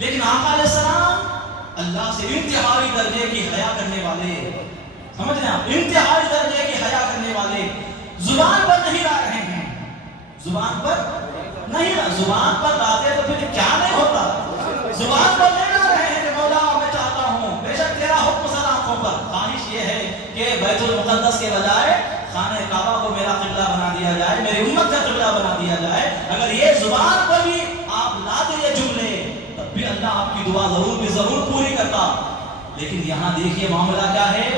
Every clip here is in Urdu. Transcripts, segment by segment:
لیکن آقا علیہ السلام اللہ سے انتہائی درجے کی حیا کرنے والے، سمجھ رہے ہیں آپ، انتہائی درجے کی حیا کرنے والے، زبان پر نہیں لا رہے ہیں، زبان پر نہیں لا، زبان پر لاتے تو پھر کیا نہیں ہوتا، زبان پر نہیں لا رہے ہیں کہ مولا میں چاہتا ہوں بے شک تیرا حکم سر آنکھوں پر، خواہش یہ ہے کہ بیت المقدس کے بجائے خانہ کعبہ کو میرا قبلہ بنا دیا جائے، میری امت کا قبلہ بنا دیا جائے۔ اگر یہ زبان پر بھی آپ لاتے یہ جملے تب بھی اللہ آپ کی دعا ضرور پوری کرتا۔ لیکن یہاں دیکھیے معاملہ کیا ہے،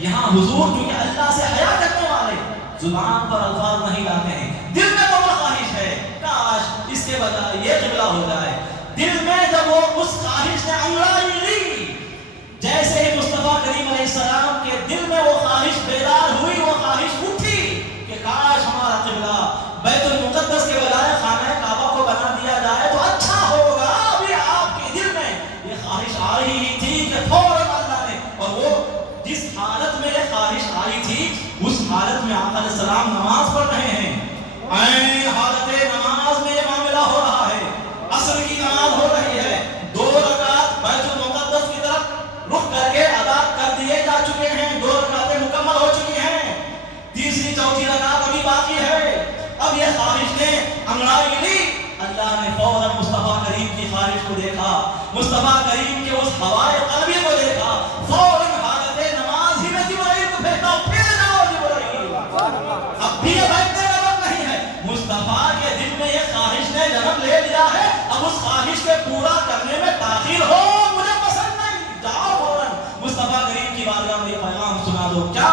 یہاں حضور کیونکہ اللہ سے حیا کرنے والے زبان پر الفاظ نہیں لاتے ہیں، دل میں وہ خواہش ہے کاش اس کے بجائے یہ قبلہ ہو جائے، دل میں جب وہ اس خواہش نے انگڑائی لی، جیسے ہی مصطفیٰ کریم علیہ السلام کے دل میں وہ خواہش بیدار ہوئی، وہ خواہش اٹھی کہ کاش ہمارا قبلہ بیت المقدس کے بجائے خانہ کعبہ کو بنا دیا جائے تو اچھا ہوگا، ابھی آپ کے دل میں یہ خواہش آ رہی ہی تھی کہ فوراً اللہ نے، اور وہ جس حالت میں یہ خواہش آئی تھی اس حالت میں آقا علیہ السلام نماز پڑھ رہے ہیں، عین حالت نماز میں یہ معاملہ ہو رہا ہے، عصر کی نماز ہو رہی ہے، 2 رکعت بیت المقدس کی طرف رخ کر کے ادا کر دیے جا چکے ہیں، 2 رکعتیں مکمل ہو چکی ہیں، تیسری چوتھی رکعت ابھی باقی ہے، اب یہ خواہش نے انگڑائی لی، اللہ نے فوراً مصطفیٰ کریم کی خواہش کو دیکھا، مصطفیٰ کریم کے اس ہوائے قلبی کو دیکھا، فوراً حالت نماز ہی میں جبرائیل کو بھیجا، پھر جاؤ جبرائیل، اب بھی یہ بیٹھنے کا وقت نہیں ہے، مصطفیٰ کے دل میں یہ خواہش نے جنم لے لیا ہے، اب اس خواہش کے پورا کرنے میں تاخیر ہو مجھے پسند نہیں، جاؤ فوراً مصطفیٰ کریم کی بارگاہ میں یہ پیغام سنا دو، کیا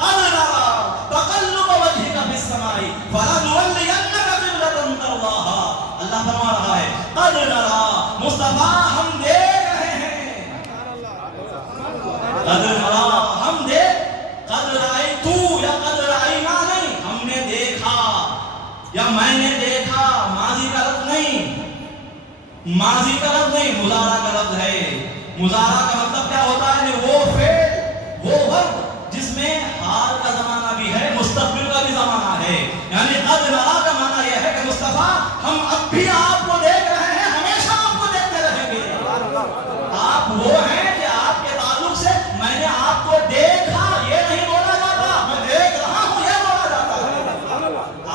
قد نرى تقلب وجهك في السماء فلنولينك قبلة ترضاها، اللہ فرما رہا ہے قد نرى، مصطفیٰ ہم دیکھ رہے ہیں، قد نرى ہم دیکھ، قد رأيت یا قد رأينا نہیں، ہم نے دیکھا یا میں نے دیکھا، ماضی کا لفظ نہیں، ماضی کا لفظ نہیں، مضارع کا لفظ ہے، مضارع کا مطلب کیا ہوتا ہے، وہ فعل، وہ ورب جس میں حال کا زمانہ بھی ہے، مستقبل کا بھی زمانہ ہے، یعنی قد نرى کا معنی یہ ہے کہ مصطفیٰ ہم اب بھی آپ کو دیکھ رہے ہیں، ہمیشہ آپ کو دیکھتے رہیں گے، آپ وہ ہیں کہ آپ کے تعلق سے میں نے آپ کو دیکھا یہ نہیں بولا جاتا، میں دیکھ رہا ہوں یہ بولا جاتا ہے،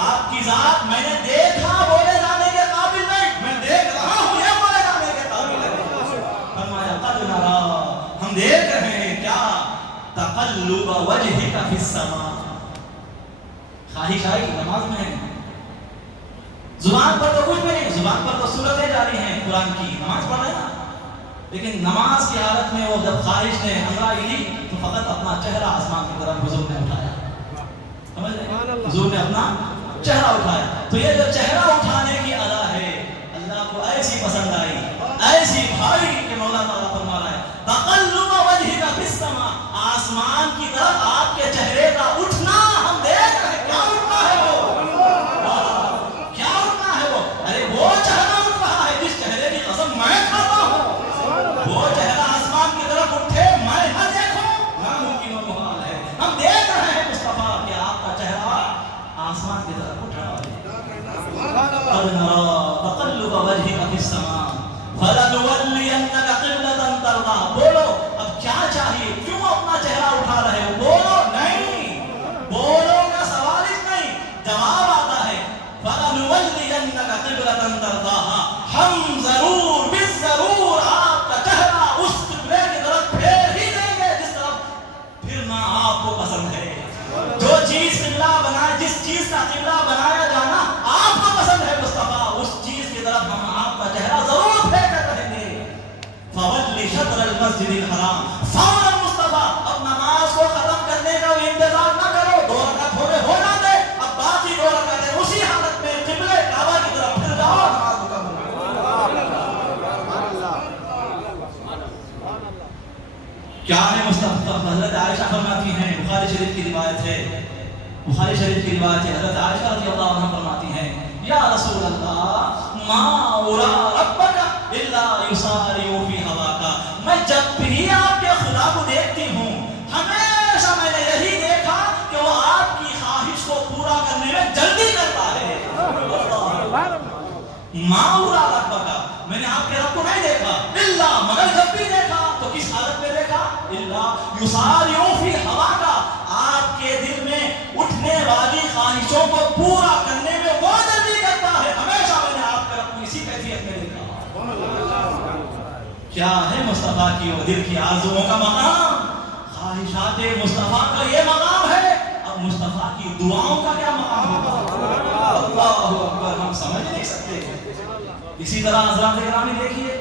آپ کی ذات میں نے دیکھا بولے جانے کے قابل نہیں، میں دیکھ رہا ہوں یہ بولے جانے کے قابل ہے، فرمایا قد نرى ہم دیکھ رہے ہیں کیا تقلب وجهك في السماء، خواہش آئی نماز میں ہے، زبان پر تو کچھ بھی نہیں، زبان پر تو سورتیں جاری ہیں قرآن کی، نماز پڑھ رہے نا، لیکن نماز کی حالت میں وہ جب خواہش نے انگڑائی لی تو فقط اپنا چہرہ آسمان کی طرف حضور نے اٹھایا، سمجھ رہے، حضور نے اپنا چہرہ اٹھایا، تو یہ جو چہرہ اٹھانے کی ادا ہے اللہ کو ایسی پسند آئی، ایسی بھائی کہ مولا تعالیٰ فرما رہا ہے تقلب وجهك في السماء، آسمان کی طرف آپ کے چہرے کا اٹھنا ہم دیکھ رہے ہیں، کیا اٹھنا ہے وہ، کیا اٹھنا ہے وہ، ارے وہ چہرہ اٹھ رہا ہے جس چہرے کی قسم میں کھاتا ہوں، وہ چہرہ آسمان کی طرف اٹھے میں نہ دیکھوں ناممکن و محال ہے، ہم دیکھ رہے ہیں مصطفیٰ کہ آپ کا چہرہ آسمان کی طرف اٹھ رہا ہے، قد نرى تقلب وجهك في السماء فلنولينك قبلة ترضاها، بولو اب کیا چاہیے، کیوں اپنا چہرہ اٹھا رہے ہو، بولو نہیں، بولو کا سوال ہی نہیں، جواب آتا ہے فلنولينك قبلة ترضاها، ہم ضرور بالضرور آپ کا چہرہ اس قبلے کی طرف پھیر ہی دیں گے جس طرف پھرنا آپ کو پسند ہے، جو چیز قبلہ بنائے، جس چیز کا قبلہ بنایا جانا آپ کو پسند ہے مصطفیٰ، اس چیز کی طرف ہم آپ کا چہرہ ضرور پھیر کر رہیں گے، فَوَلِّ شَطْرَ الْمَسْجِدِ الْحَرَامِ، فوراً مصطفیٰ اب نماز کو ختم کرنے کا انتظار نہ کرو، 2 رکعت ہو جاتے، اب باقی 2 رکعتیں اسی حالت میں قبلہ کعبہ کی طرف پھر جاؤ، نماز مکمل۔ کیا ہے مصطفیٰ، حضرت عائشہ فرماتی ہیں، بخاری شریف کی روایت ہے، بخاری شریف کی روایت ہے، حضرت عائشہ رضی اللہ عنہ فرماتی ہیں یا رسول اللہ ما ارى ربک الا یسارع فی ہواک، میں جب بھی آپ کے خدا کو دیکھتی ہوں ہمیشہ میں نے یہی دیکھا کہ وہ آپ کی خواہش کو پورا کرنے میں جلدی کرتا ہے، ما ارى ربک، میں نے آپ کے رب کو نہیں دیکھا، الا یسارع فی ہواک، آپ کے دل میں اٹھنے والی خواہشوں کو پورا کرنے میں وہ جلدی کرتا ہے. ہمیشہ میں نے آپ کا اسی کیفیت میں دیکھا. کیا ہے مصطفیٰ کی اور دل کی آرزوؤں کا مقام؟ خواہشات مصطفیٰ کا یہ مقام ہے. اب مصطفیٰ کی دعاؤں کا کیا مقام ہوگا؟ اللہ اکبر، ہم سمجھ نہیں سکتے. اسی طرح حضرات گرامی دیکھیے،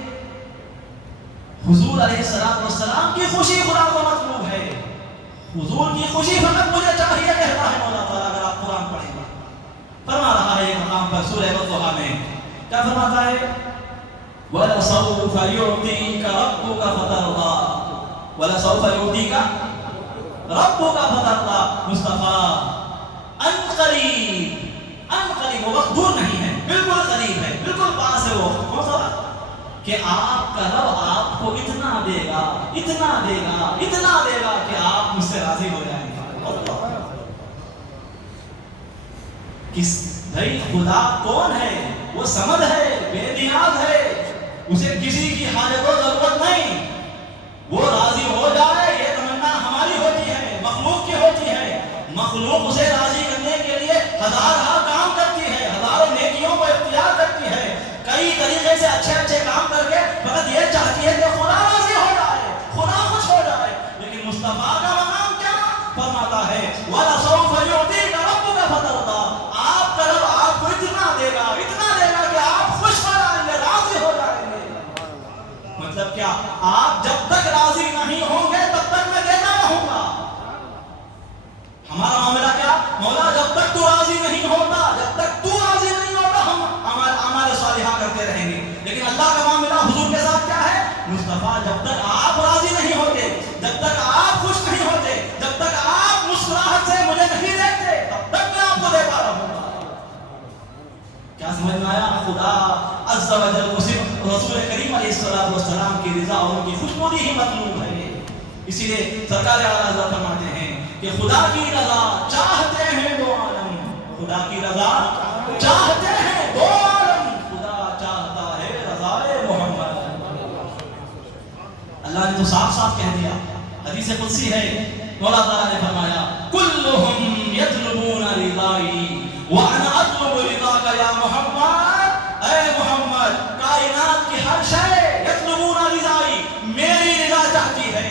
حضور علیہ السلام کی خوشی خدا کو مطلوب ہے. حضور کی خوشی فقط مجھے چاہیے کہتا ہے مولا تعالیٰ. اگر آپ قرآن پڑھیں گے فرما رہا ہے ایک مقام پر سورہ والضحیٰ میں، کیا فرماتا ہے؟ وَلَسَوْفَ يُعْطِيكَ رَبُّكَ فَتَرْضَىٰ وَلَسَوْفَ يُعْطِيكَ رَبُّكَ فَتَرْضَىٰ. مصطفیٰ ان قریب، وہ وقت دور نہیں ہے، بالکل قریب ہے، بالکل پاس ہے. وہ کون سا وقت؟ کہ آپ کا رب آپ کو اتنا دے گا، اتنا دے گا، اتنا دے گا کہ آپ مجھ سے راضی ہو جائیں گے. کس بھائی خدا کون ہے؟ وہ صمد ہے، بے نیاز ہے، اسے کسی کی حاجت و ضرورت نہیں. وہ راضی ہو جائے یہ تمنا ہماری ہوتی ہے، مخلوق کی ہوتی ہے. مخلوق اسے راضی کرنے کے لیے ہزارہ کام کرتی ہے، ہزاروں نیکیوں کو اختیار کرتی ہے، کئی طریقے سے اچھے کام کر کے فقط یہ چاہتی ہے کہ خدا راضی ہو جائے، خدا خوش ہو جائے. لیکن مصطفیٰ کا مقام کیا فرماتا ہے؟ وَلَسَوْفَ يُعْطِيكَ رَبُّكَ فَتَرْضَىٰ. آپ کا رب آپ کو اتنا دے گا کہ آپ خوش ہو جائیں گے، راضی ہو جائیں گے. مطلب کیا؟ آپ جب تک راضی نہیں ہوں گے تب تک میں دیتا رہوں گا. ہمارا معاملہ کیا؟ مولا جب تک تو راضی نہیں ہوتا، جب تک تو راضی نہیں ہوتا ہم اعمال صالحہ کرتے رہیں گے. لیکن اللہ کا معاملہ حضور کے ساتھ کیا ہے؟ مصطفیٰ جب تک آپ راضی نہیں ہوتے، جب تک آپ خوش نہیں ہوتے، جب تک آپ مسکراہٹ سے مجھے نہیں دیکھتے، تب تک میں آپ کو دیتا رہوں گا. کیا سمجھ میں آیا؟ خدا عز و جل کو صرف رسول کریم علیہ السلام کی رضا اور ان کی خوشنودی ہی مطلوب ہے. اسی لیے سرکار اعلیٰ حضرت فرماتے ہیں کہ خدا کی رضا چاہتے ہیں دو عالم، خدا کی رضا چاہتے ہیں دو عالم، خدا چاہتا ہے رضائے محمد. اللہ نے تو صاف صاف کہہ دیا، حدیث قدسی ہے، مولا تعالیٰ نے فرمایا کلہم یطلبون رضائی وانا اطلب رضاک یا محمد. اے محمد، کائنات کی ہر شے یطلبون رضائی، میری رضا چاہتی ہے.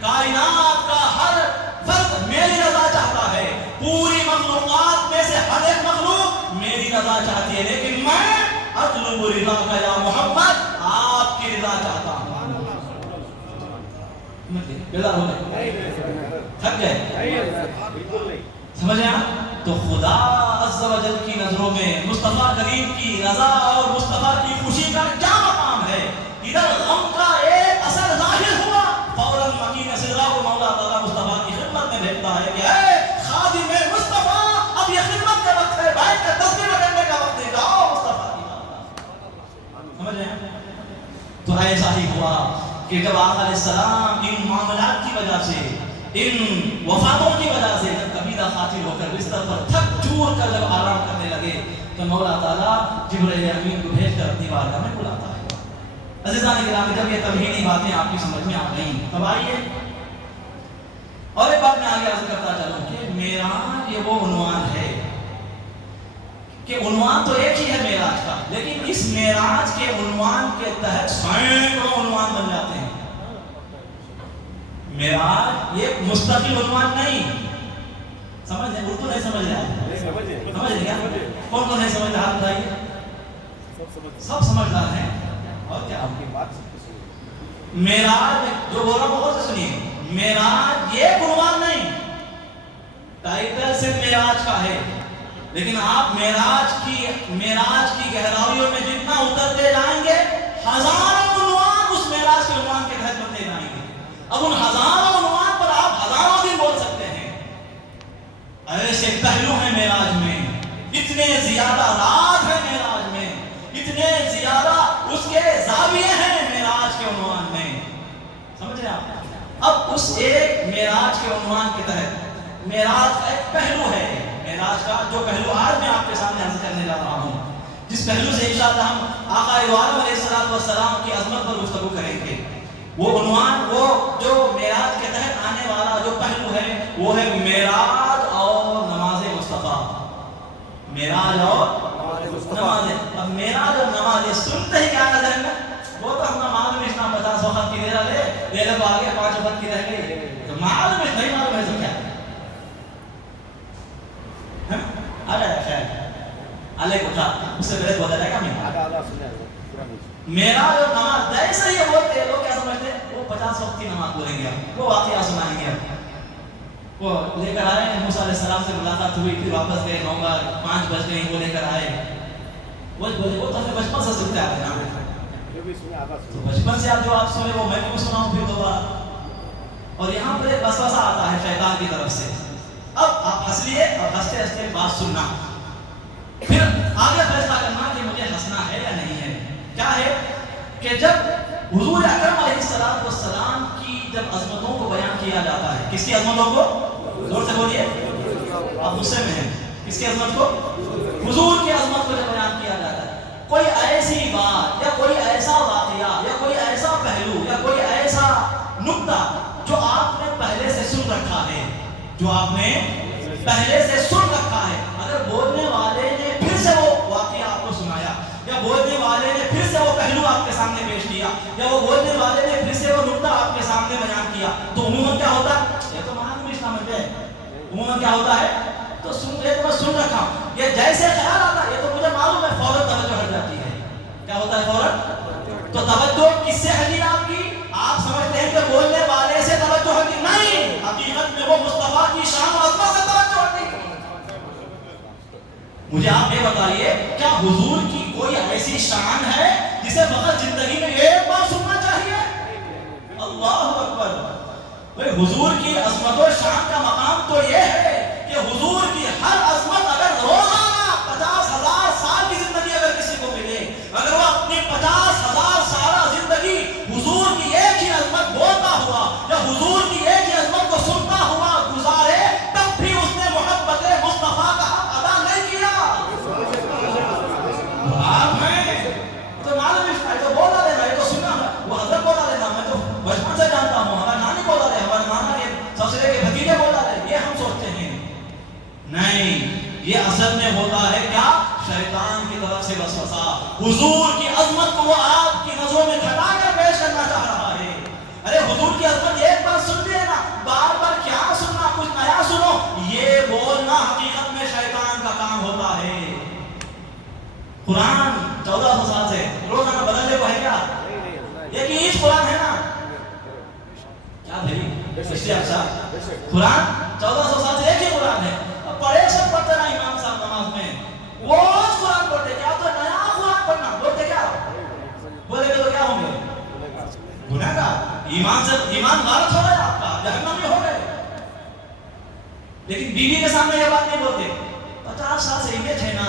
کائنات کا ہر فرد میری رضا چاہتا ہے، پوری مخلوقات میں سے ہر ایک مخلوق میری رضا چاہتی ہے. لیکن میں اطلب رضاک یا محمد، آپ کی رضا چاہتا ہوں. بیدار ہو گئے؟ تھک گئے؟ سمجھیں آپ؟ تو خدا عز و جل کی نظروں میں مصطفیٰ کریم کی رضا اور مصطفیٰ کی خوشی کا کیا مقام ہے؟ ادھر غم کا ایک اثر ظاہر ہوا، فوراً مکین صدرہ کو مولا تعالیٰ مصطفیٰ کی خدمت میں بھیجتا ہے کہ اے خادم مصطفیٰ، اب یہ خدمت کا وقت ہے، بیٹھ کر تذکرہ کرنے کا وقت ہے، جاؤ مصطفیٰ کی بات. سمجھ رہے ہیں؟ تو ایسا ہی ہوا کہ جب آقا علیہ السلام ان معاملات کی وجہ سے، ان وفاتوں کی وجہ سے جب کبیرہ خاطر ہو کر بستر پر تھک چور کر جب آرام کرنے لگے تو مولا تعالیٰ جبرائیل امین کو بھیج کر اپنی بارگاہ میں بلاتا ہے. عزیزان گرامی، جب یہ تمہیدی باتیں آپ کی سمجھ میں آ گئیں تب آئیے اور ایک بات میں آگے عرض کرتا چلوں کہ معراج یہ وہ عنوان ہے کہ عنوان تو ایک ہی ہے معراج کا، لیکن اس معراج کے عنوان کے تحت سینکڑوں عنوان بن جاتے ہیں. معراج یہ مستقل عنوان نہیں. سمجھ رہے؟ اردو نہیں سمجھ رہے؟ سمجھ رہے کیا؟ کون کون نہیں سمجھ رہا؟ بتائیے. سب سمجھدار ہیں. اور کیا آپ کی بات معراج جو بول رہا ہوں بہت سے سنیے. معراج یہ عنوان نہیں، ٹائٹل سے معراج کا ہے، لیکن آپ معراج کی گہرائیوں میں جتنا اترتے جائیں گے ہزاروں عنوان اس معراج کے عنوان کے تحت بنتے جائیں گے. اب ان ہزاروں عنوان پر آپ ہزاروں دن بول سکتے ہیں. ایسے پہلو ہیں معراج میں، اتنے زیادہ راز ہیں معراج میں، اتنے زیادہ اس کے زاویے ہیں معراج کے عنوان میں. سمجھ رہے آپ؟ اب اس ایک معراج کے عنوان کے تحت معراج کا ایک پہلو ہے. معراج کا جو پہلو آج میں آپ کے سامنے عرض کرنے جا رہا ہوں، جس پہلو سے انشاءاللہ ہم آقا عالم علیہ السلام کی عظمت پر گفتگو کریں گے. وہ عنوان، وہ جو معراج کے تحت آنے والا جو پہلو ہے وہ ہے معراج اور نماز مصطفیٰ. معراج اور نماز. اب معراج اور نماز سنتے ہی کیا نظر میں وہ تو ہم معلوم ہے اتنا 50 وقت کی دے رہا لے لے کو آگے 5 وقت کی رہ گئی تو معلوم ہے نہیں معلوم ہے تو کیا ہے. خیر علیہ اٹھا اس سے پہلے بتا جائے گا معراج اور نماز جیسے ہی بولتے لوگ کیا سمجھتے وہ 50 وقت کی نماز بولیں گے وہ واقعہ سنائیں گے. وہ لے کر آئے موسیٰ علیہ السلام سے ملاقات ہوئی پھر واپس گئے 5 بج گئے وہ لے کر آئے. وہ تو ہمیں بچپن سے سنتے آتے ہیں تو بچپن سے آپ جو آپ سنے وہ میں کیوں سناؤں پھر دوبارہ. اور یہاں پر ایک وسوسہ آتا ہے شیطان کی طرف سے. اب آپ ہنس لیے اور ہنستے ہنستے بات سننا پھر آگے فیصلہ کرنا کہ مجھے ہنسنا ہے یا نہیں ہے. کیا ہے کہ جب حضور اکرم علیہ السلام کی جب عظمتوں کو بیان کیا جاتا ہے. کس کی عظمتوں کو؟ زور سے بولیے آپ غصے میں ہیں. کس کی عظمت کو؟ حضور کی عظمت کو جب بیان کیا جاتا ہے کوئی ایسی بات یا کوئی ایسا واقعہ یا کوئی ایسا پہلو یا کوئی ایسا نکتہ جو آپ نے پہلے سے سن رکھا ہے جو آپ نے پہلے سے سن رکھا ہے اگر بولنے والے نے پھر سے وہ واقعہ آپ کو سنایا یا بولنے والے نے پھر سے وہ پہلو آپ کے سامنے پیش کیا یا وہ بولنے والے نے پھر سے وہ نکتہ آپ کے سامنے بیان کیا تو عموماً کیا ہوتا ہے یہ تو معلوم اسلام ہے عموماً کیا ہوتا ہے تو سن رکھا ہوں یہ جیسے خیال آتا ہے یہ تو مجھے معلوم ہے فوراً توجہ ہٹ جاتی ہے. کیا ہوتا ہے فوراً؟ تو توجہ کس سے ہٹی آپ کی؟ آپ سمجھتے ہیں کہ بولنے والے سے توجہ ہٹی نہیں حقیقت میں وہ مصطفیٰ کی شان اور عظمت سے توجہ ہٹی. مجھے آپ یہ بتائیے کیا حضور کی کوئی ایسی شان ہے جسے فقط زندگی میں ایک بار سننا چاہیے؟ اللہ اکبر. حضور کی عظمت و شان کا مقام تو یہ ہے کہ حضور کی ہر عظمت اگر روزانہ 50,000 سال کی زندگی اگر کسی کو ملے اگر وہ اپنی 50,000 سالہ زندگی حضور کی ایک ہی عظمت بولتا ہوا یا حضور کی ایک ہی عظمت کو سنتا ہوا گزارے تب بھی اس نے محبت مصطفیٰ کا حق ادا نہیں کیا. آپ ہیں تو معلوم ہے تو بولا دینا یہ تو سننا وہ حضرت بولا دینا میں تو بچپن سے جانتا ہوں ہمارا نانی بولا دے ہمارے نانا کے سسرے کے بھتیجے بولا دے یہ ہم سوچتے ہیں نہیں یہ اصل میں ہوتا ہے کیا شیطان کی طرف سے وسوسہ. حضور کی عظمت کو وہ آپ کی نظروں میں گھٹا کر پیش کرنا چاہ رہا ہے. ارے حضور کی عظمت ایک بار سن لینا بار بار کیا سننا کچھ نیا سنو یہ بولنا حقیقت میں شیطان کا کام ہوتا ہے. قرآن 1400 سال سے روزانہ بدلنے کو ہے کیا یہ کہ اس قرآن ہے نا کیا بھائی قرآن 1400 سال سے ایک ہی قرآن ہے. پڑھے سب پڑھتے رہا امام صاحب نماز میں وہ قرآن پڑھتے کیا تو نیا قرآن پڑھنا بولتے کیا بولے گے تو کیا ہوں گے گناہ گار ایمان غلط ہو گئے آپ کا جہنمی ہو گئے. لیکن بیوی کے سامنے یہ بات نہیں بولتے 50 سال سے یہ تھے نا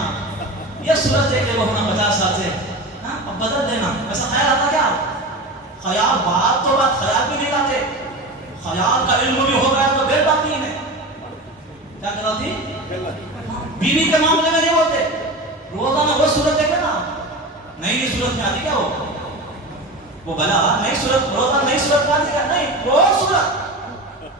یہ سورج دیکھ لے وہ ہونا 50 سال سے اب بدل دینا ایسا خیال آتا کیا خیال بات تو بات خیال بھی نہیں لاتے خیال کا علم بھی ہو گیا تو بے باتی ہے کیا کراتی بیوی کے معاملے میں نہیں بولتے روزانہ وہ صورت دیکھے نا نئی صورت میں آتی کیا وہ بلا نئی صورت روزانہ نئی صورت میں آتی کیا نہیں وہ صورت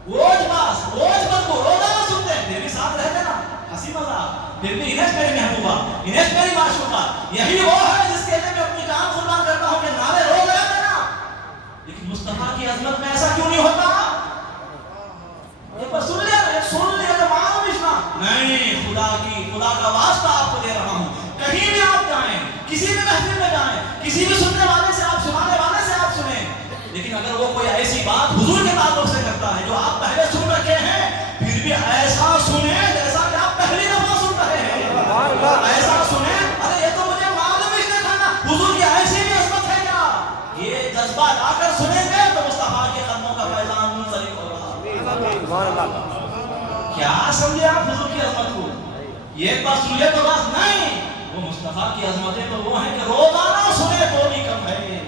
روز باس روز بند کو روزانہ سنتے ہیں پھر بھی ساتھ رہتے نا ہنسی مذاق پھر بھی انہیں میری محبوبہ انہیں میری معشوقہ یہی وہ ہے جس کے لیے میں اپنی جان قربان کرتا ہوں کہ نعرے رو گیا میرا. لیکن مصطفیٰ کی عظمت میں ایسا کیوں نہیں ہوتا یہ سن لیا تو معلوم اسنا نہیں خدا کا واسطہ آپ کو دے رہا ہوں کہیں بھی آپ جائیں کسی بھی محفل میں جائیں کسی بھی سننے والے سے آپ سنانے والے سے آپ سنیں لیکن اگر وہ کوئی ایسی بات حضور کے تعلق سے کرتا ہے جو آپ پہلے سن رکھے ہیں پھر بھی ایسا سنیں جیسا کہ آپ پہلی دفعہ سن رہے ہیں ایسا سنیں ارے یہ تو مجھے معلوم ہی نہیں تھا حضور کی ایسی بھی عظمت ہے کیا یہ جذبہ لا کر سنیں گے تو مصطفیٰ کے قدموں کا فیضان منسلک ہوگا. کیا سمجھے آپ حضور کی عظمت کو یہ ایک بات سن لے تو بس نہیں وہ مصطفیٰ کی عظمتیں تو وہ ہیں کہ روزانہ سنے تو بھی کم ہے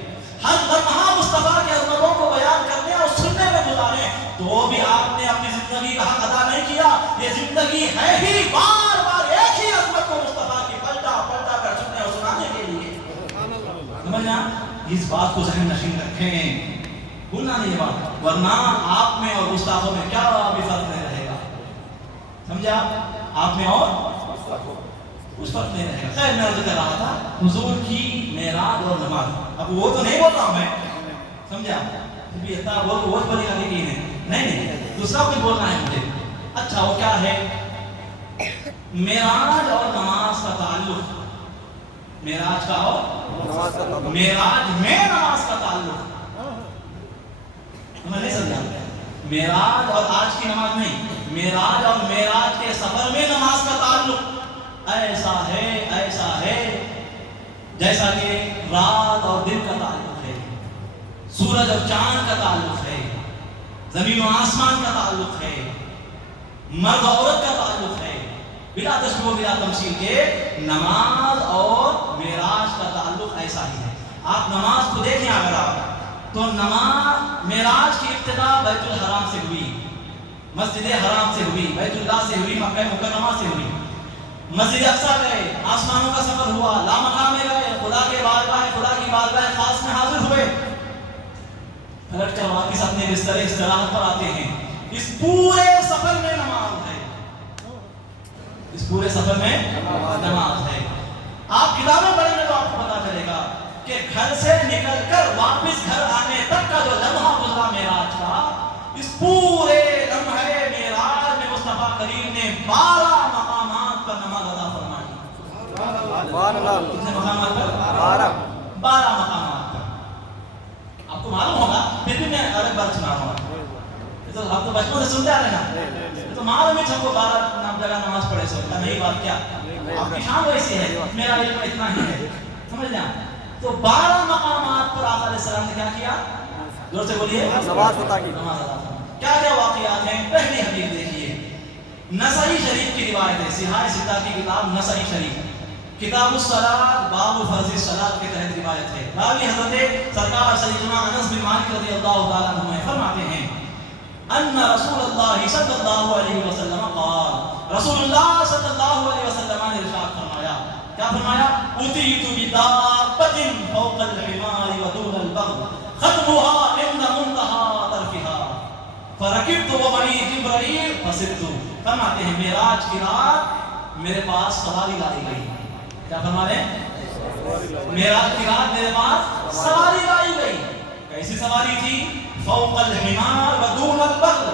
ہر لمحہ مصطفیٰ کی عظمتوں کو بیان کرنے اور سننے میں گزارے تو بھی آپ نے اپنی زندگی کا حق ادا نہیں کیا. یہ زندگی ہے ہی بار بار ایک ہی عظمت کو مصطفیٰ کی پلٹا کر سننے اور سنانے کے لیے. سمجھنا اس بات کو ذہن نشین رکھیں بھولنا نہیں یہ بات، ورنہ آپ میں اور گستاخوں میں کیا بھی فرق نہیں رہے گا. سمجھے آپ میں اور اس فرق نہیں رہے گا. خیر میں عرض کر رہا تھا حضور کی معراج اور نماز. اب وہ تو نہیں بول رہا ہوں میں، سمجھا وہ بہت بڑی آگے کی نہیں دوسرا کچھ بولنا ہے مجھے. اچھا وہ کیا ہے؟ معراج اور نماز کا تعلق، معراج کا اور معراج میں نماز کا تعلق ہمیں نہیں سمجھا. معراج اور آج کی نماز نہیں، معراج اور معراج کے سفر میں نماز کا تعلق ایسا ہے جیسا کہ رات اور دن کا تعلق ہے، سورج اور چاند کا تعلق ہے، زمین و آسمان کا تعلق ہے، مرد و عورت کا تعلق ہے. بلا تشبیہ بلا تمثیل کے نماز اور معراج کا تعلق ایسا ہی ہے. آپ نماز کو دیکھیں اگر آپ تو نماز معراج کی ابتدا بیت الحرام سے ہوئی، مسجد حرام سے ہوئی، بیت اللہ سے ہوئی، مکہ مکرمہ سے ہوئی. مسجد اقصی گئے، آسمانوں کا سفر ہوا، لامکان میں گئے، خدا کی بارگاہ خاص میں حاضر ہوئے، پلٹ کر واپس اپنے بستر استراحت پر آتے ہیں. اس پورے سفر میں نماز ہے، اس پورے سفر میں نماز ہے. آپ کتابیں پڑھیں گے تو آپ کو پتا چلے گا کہ گھر سے نکل کر واپس گھر آنے تک کا جو لمحہ گزرا معراج کا، اس پورے لمحے معراج میں مصطفیٰ کریم نے 12 مقامات پر نماز ادا فرمائی. کتنے مقامات پر؟ 12 مقامات پر. آپ کو معلوم ہوگا، پھر بھی میں الگ بات سنا رہا ہوں. تو آپ تو بچپن سے سنتے آ رہے نا، تو معلوم ہے سب کو 12 جگہ نماز پڑھے سو نہیں بات کیا آپ کی شان ویسی ہے، میرا علم اتنا ہی ہے، سمجھ لیں. تو 12 مقامات پر آقا علیہ السلام نے کیا کیا؟ زور سے بولیے. نماز ادا کی. کیا کیا واقعات ہیں؟ پہلی حدیث دیکھیے، نسائی شریف کی روایت ہے، صحاح ستہ کی کتاب نسائی شریف، کتاب الصلاۃ باب فرض الصلاۃ کے تحت روایت ہے. راوی حضرت سرکار سیدنا انس بن مالک رضی اللہ تعالیٰ عنہ فرماتے ہیں ان رسول اللہ صلی اللہ علیہ وسلم قال، رسول اللہ صلی اللہ علیہ وسلم نے ارشاد فرمایا. کیا فرمایا؟ اتیت بدابۃ فوق الحمار ودون البغل ختمها عند منتہى طرفها فرکبت ومعی جبرائیل فسرت. فرماتے ہیں معراج کی رات میرے پاس سواری لائی گئی. کیا فرما رہے ہیں؟ معراج کی رات میرے پاس سواری لائی گئی. کیسی سواری تھی؟ فوق الحمار ودون البغل،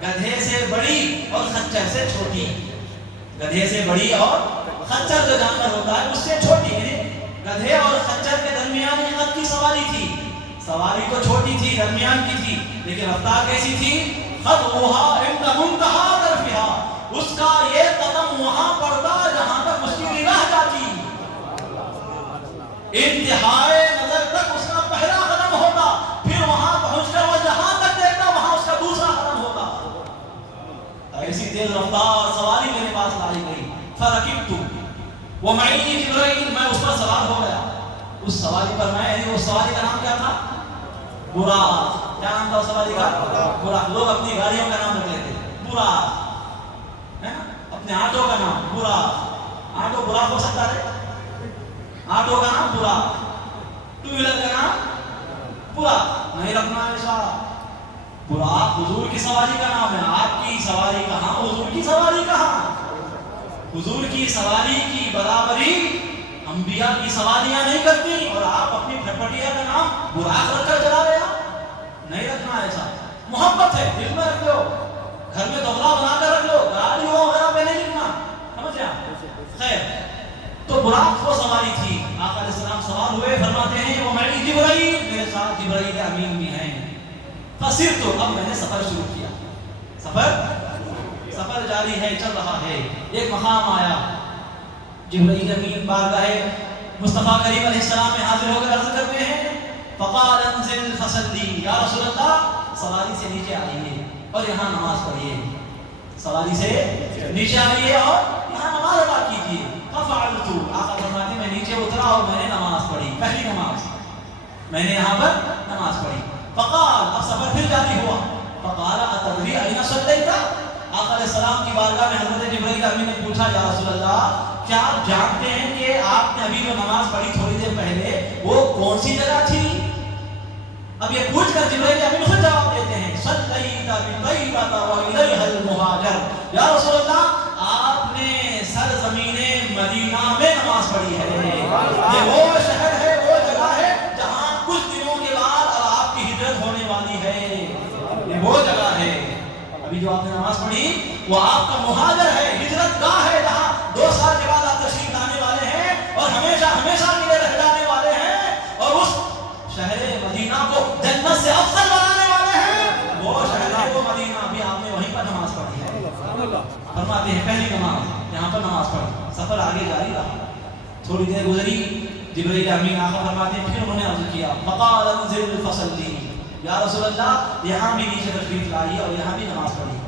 گدھے سے بڑی اور خچر سے چھوٹی. گدھے سے بڑی اور خچر جو جانور ہوتا ہے اس سے چھوٹی، یعنی گدھے اور خچر کے درمیان ایک قد کی سواری تھی. سواری تو چھوٹی تھی، درمیان کی تھی، لیکن رفتار کیسی تھی؟ خطوها عند منتہى طرفها، اس کا یہ قدم وہاں پڑتا جہاں تک اس کی نگاہ جاتی، انتہائے نظر تک اس کا پہلا قدم ہوتا، پھر وہاں پہنچ کر وہ جہاں تک دیکھتا وہاں اس کا دوسرا قدم ہوتا. ایسی تیز رفتار سواری میرے پاس لائی گئی. فرکبت ومعی جبرائیل، میں اس پر سوار ہو گیا. اس سواری پر میں، یعنی اس سواری کا نام کیا تھا؟ براق. کیا نام تھا اس سواری کا؟ براق. لوگ اپنی گاڑیوں کا نام رکھ لیتے براق، اپنے آٹو کا نام براق. آٹو براق ہو سکتا ہے، آٹو کا نام براق، ٹو ویلر کا نام براق نہیں رکھنا ہے. ایسا براق حضور کی سواری کا نام ہے. آپ کی سواری کہاں، حضور کی سواری کہاں؟ حضور کی سواری کی برابری انبیاء کی سواریاں نہیں کرتی، اور آپ اپنی پھٹپٹیا کا نام براق رکھ کر چلا رہے آپ. نہیں رکھنا ایسا. محبت ہے دل میں رکھ لو، گھر میں دوغلا بنا کر رکھ لو، گاڑیوں وغیرہ پہ نہیں لکھنا. سمجھ گیا؟ خیر، تو براق وہ سواری تھی. آقا علیہ السلام سوار ہوئے. فرماتے ہیں وہ معی جبرائیل، میرے ساتھ جبرائیل امین بھی ہیں. فسرت، اب میں نے سفر شروع کیا. سفر جاری ہے، چل رہا ہے. ایک مقام آیا، جبرائیل امین بارگاہ مصطفیٰ کریم علیہ السلام میں حاضر ہو کر عرض کرتے ہیں فقال انزل فصلی، یا رسول اللہ سواری سے نیچے آئیے اور یہاں نماز پڑھیے. سواری سے نیچے آئیے اور یہاں نماز ادا کیجیے. ففعلت، آقا فرماتے ہیں میں نیچے اترا اور میں نے نماز پڑھی، پہلی نماز میں نے یہاں پر نماز پڑھی. فقال، اب سفر پھر جاری ہوا. فقال اتدری این صلیت، آقا علیہ السلام کی بارگاہ میں حضرت جبرائیل امین نے پوچھا یا رسول اللہ کیا آپ جانتے ہیں کہ آپ نے ابھی جو نماز پڑھی تھوڑی دیر پہلے وہ کون سی جگہ تھی؟ اب یہ پوچھ کر جبرائیل وہ آپ کا مہاجر ہے، ہجرت گاہ ہے، جہاں 2 سال کے بعد آپ تشریف لانے والے ہیں اور ہمیشہ ہمیشہ کے لیے رہ جانے والے ہیں، اور اس شہر مدینہ کو جنت سے افضل بنانے والے ہیں، وہ شہر ہے وہ مدینہ۔ ابھی آپ نے وہیں پر نماز پڑھی ہے، فرماتے ہیں پہلی نماز یہاں پر نماز پڑھی، سفر آگے جاری رہا، تھوڑی دیر گزری، جبرائیل امین آقا فرماتے ہیں پھر انہوں نے عرض کیا فقال انزل فصلی، یا رسول اللہ یہاں بھی نیچے تشریف لائی اور یہاں بھی نماز پڑھی۔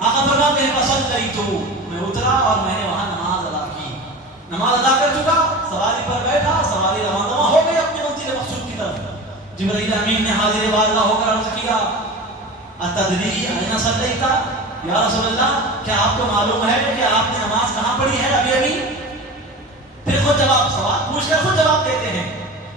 آقا فرماتے ہیں فصلیت، میں اترا اور میں نے وہاں نماز ادا کی، نماز ادا کر چکا، سواری پر بیٹھا، سواری رواں ہو گئی اپنی منزل مقصود کی طرف۔ جبرائیل امین نے حاضر بارگاہ ہو کر عرض کیا اتدری این صلیت، یا رسول اللہ کیا آپ کو معلوم ہے کہ آپ نے نماز کہاں پڑھی ہے ابھی ابھی؟ پھر خود جواب، سوال پوچھ کر خود جواب دیتے ہیں،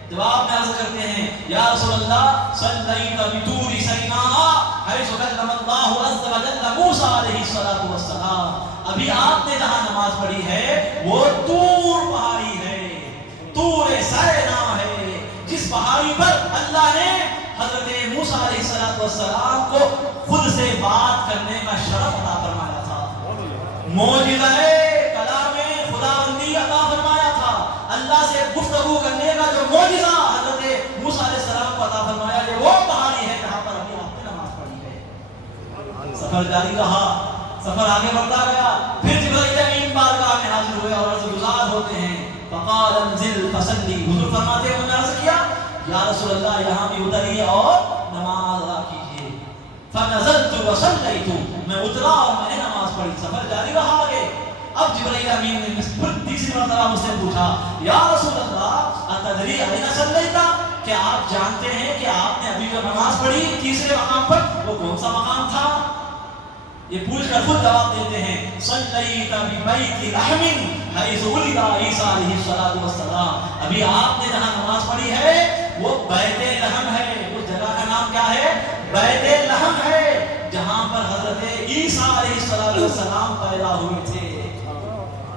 جواب میں عرض کرتے ہیں یا رسول اللہ صلیت بطور سیناء حیث کلم اللہ عز وجل موسیٰ علیہ السلام، ابھی آپ نے جہاں نماز پڑھی ہے وہ طور پہاڑی ہے، طور سیناء ہے، جس پہاڑی پر اللہ نے حضرت موسیٰ علیہ السلام کو خود سے بات کرنے کا شرف عطا فرمایا تھا، معجزہ کلام خداوندی عطا فرمایا تھا، اللہ سے گفتگو کرنے کا جو معجزہ حضرت موسیٰ علیہ السلام کو عطا فرمایا، یہ وہ پہاڑی ہے جہاں پر ابھی آپ نے نماز پڑھی ہے۔ سفر جاری رہا، سفر آگے بڑھتا گیا، پھر جبرائیل امین بارگاہ میں حاضر ہوئے اور عرض گزار ہوتے ہیں فقال انزل فصلی، حضور فرماتے ہیں انہوں نے عرض کیا یا رسول اللہ یہاں بھی اتریے اور نماز ادا کیجیے، فنزلت وصلیت، میں اترا اور میں نے نماز پڑھی، سفر جاری رہا آگے۔ اب جبرائیل امین نے پھر تیسری مرتبہ مجھ سے پوچھا یا رسول اللہ اتدری این صلیت، کیا آپ جانتے ہیں کہ آپ نے ابھی جو نماز پڑھی تیسرے مقام پر وہ کون سا مقام تھا؟ یہ پوچھ کر خود جواب دیتے ہیں صلیت ببیت لحم حیث ولد عیسیٰ علیہ السلام، ابھی آپ نے جہاں نماز پڑھی ہے